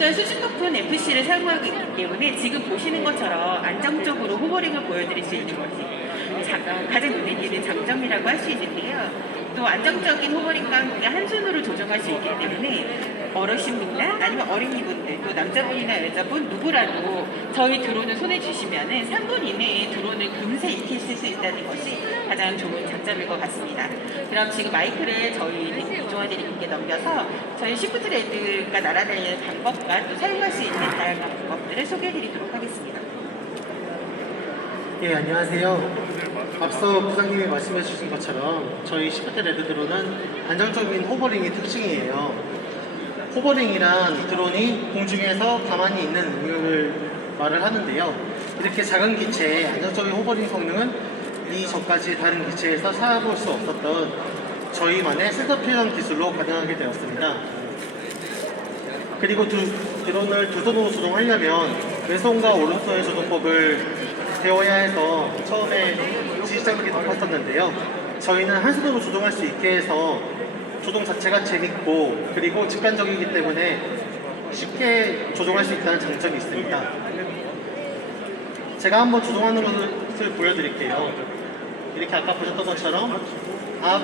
일단 수준 높은 FC를 사용하고 있기 때문에 지금 보시는 것처럼 안정적으로 호버링을 보여드릴 수 있는 것이 자- 가장 눈에 띄는 장점이라고 할 수 있는데요. 또 안정적인 호버링과 함께 한 손으로 조정할 수 있기 때문에 어르신분이나 아니면 어린이분들 또 남자분이나 여자분 누구라도 저희 드론을 손에 주시면 은 3분 이내에 드론을 금세 익히실 수 있다는 것이 가장 좋은 장점일 것 같습니다. 그럼 지금 마이크를 저희 조아드님께 넘겨서 저희 시프트 레드가 날아다니는 방법과 또 사용할 수 있는 다양한 방법들을 소개해드리도록 하겠습니다. 예, 안녕하세요. 앞서 부장님이 말씀해 주신 것처럼 저희 시프트 레드 드론은 안정적인 호버링이 특징이에요. 호버링이란 드론이 공중에서 가만히 있는 능력을 말을 하는데요. 이렇게 작은 기체의 안정적인 호버링 성능은 이전까지 다른 기체에서 찾아볼 수 없었던 저희만의 필름 기술로 가능하게 되었습니다. 그리고 두, 드론을 두 손으로 조종하려면 왼손과 오른손의 조종법을 배워야 해서 처음에 지시장벽이 높았었는데요. 저희는 한 손으로 조종할 수 있게 해서 조종 자체가 재밌고 그리고 직관적이기 때문에 쉽게 조종할 수 있다는 장점이 있습니다. 제가 한번 조종하는 것을 보여드릴게요. 이렇게 아까 보셨던 것처럼 앞,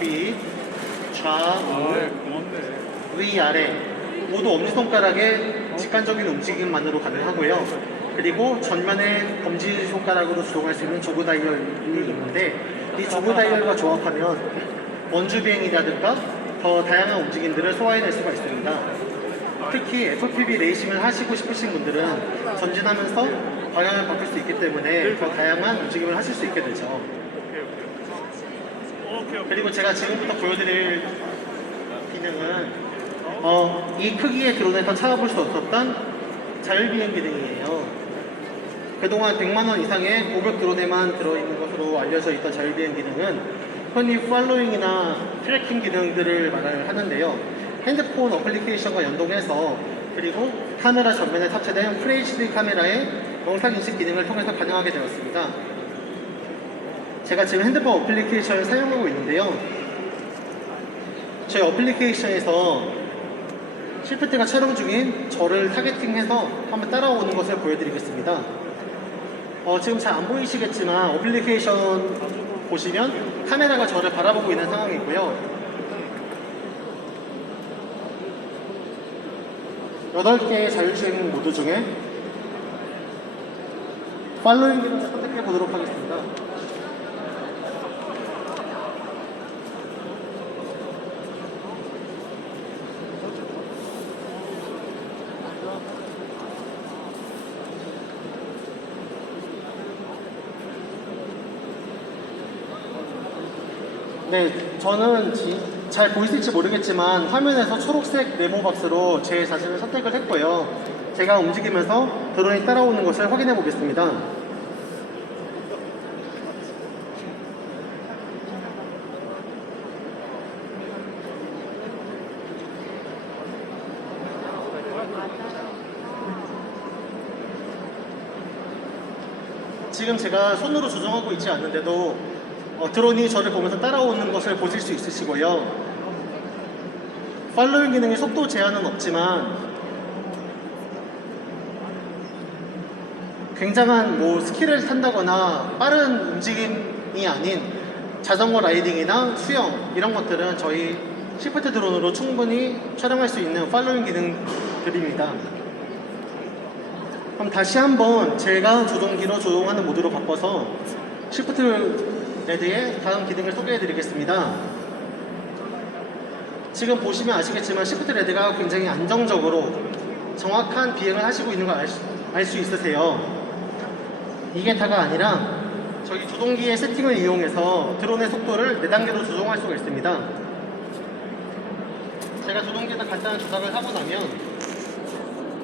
뒤, 좌우, 위, 아래 모두 엄지손가락의 직관적인 움직임만으로 가능하고요. 그리고 전면에 검지 손가락으로 조종할 수 있는 조그 다이얼이 있는데 이 조그 다이얼과 조합하면 원주 비행이라든가 더 다양한 움직임들을 소화해낼 수가 있습니다. 특히 FPV 레이싱을 하시고 싶으신 분들은 전진하면서 방향을 바꿀 수 있기 때문에 더 다양한 움직임을 하실 수 있게 되죠. 그리고 제가 지금부터 보여드릴 기능은 어, 이 크기의 드론에서 찾아볼 수 없었던 자율비행 기능이에요. 그동안 100만 원 이상의 고급 드론에만 들어있는 것으로 알려져 있던 자율비행 기능은 흔히 팔로잉이나 트래킹 기능들을 말을 하는데요. 핸드폰 어플리케이션과 연동해서 그리고 카메라 전면에 탑재된 FHD 카메라의 영상 인식 기능을 통해서 가능하게 되었습니다. 제가 지금 핸드폰 어플리케이션을 사용하고 있는데요. 저희 어플리케이션에서 시프트가 촬영 중인 저를 타겟팅해서 한번 따라오는 것을 보여드리겠습니다. 어, 지금 잘 안 보이시겠지만 어플리케이션 보시면 카메라가 저를 바라보고 있는 상황이고요. 8개의 자율주행 모드 중에 팔로잉 기능을 선택해 보도록 하겠습니다. 네, 저는 지- 잘 보이실지 모르겠지만 화면에서 초록색 네모 박스로 제 자신을 선택을 했고요. 제가 움직이면서 드론이 따라오는 것을 확인해 보겠습니다. 지금 제가 손으로 조정하고 있지 않는데도 어, 드론이 저를 보면서 따라오는 것을 보실 수 있으시고요. 팔로잉 기능의 속도 제한은 없지만 굉장한 뭐 스킬을 탄다거나 빠른 움직임이 아닌 자전거 라이딩이나 수영 이런 것들은 저희 시프트 드론으로 충분히 촬영할 수 있는 팔로잉 기능들입니다. 그럼 다시 한번 제가 조종기로 조종하는 모드로 바꿔서 시프트 레드의 다음 기능을 소개해 드리겠습니다. 지금 보시면 아시겠지만 시프트 레드가 굉장히 안정적으로 정확한 비행을 하시고 있는 걸알수 있으세요. 이게 다가 아니라 저희 조종기의 세팅을 이용해서 드론의 속도를 4단계로 조정할 수가 있습니다. 제가 조종기에다 간단한 조작을 하고 나면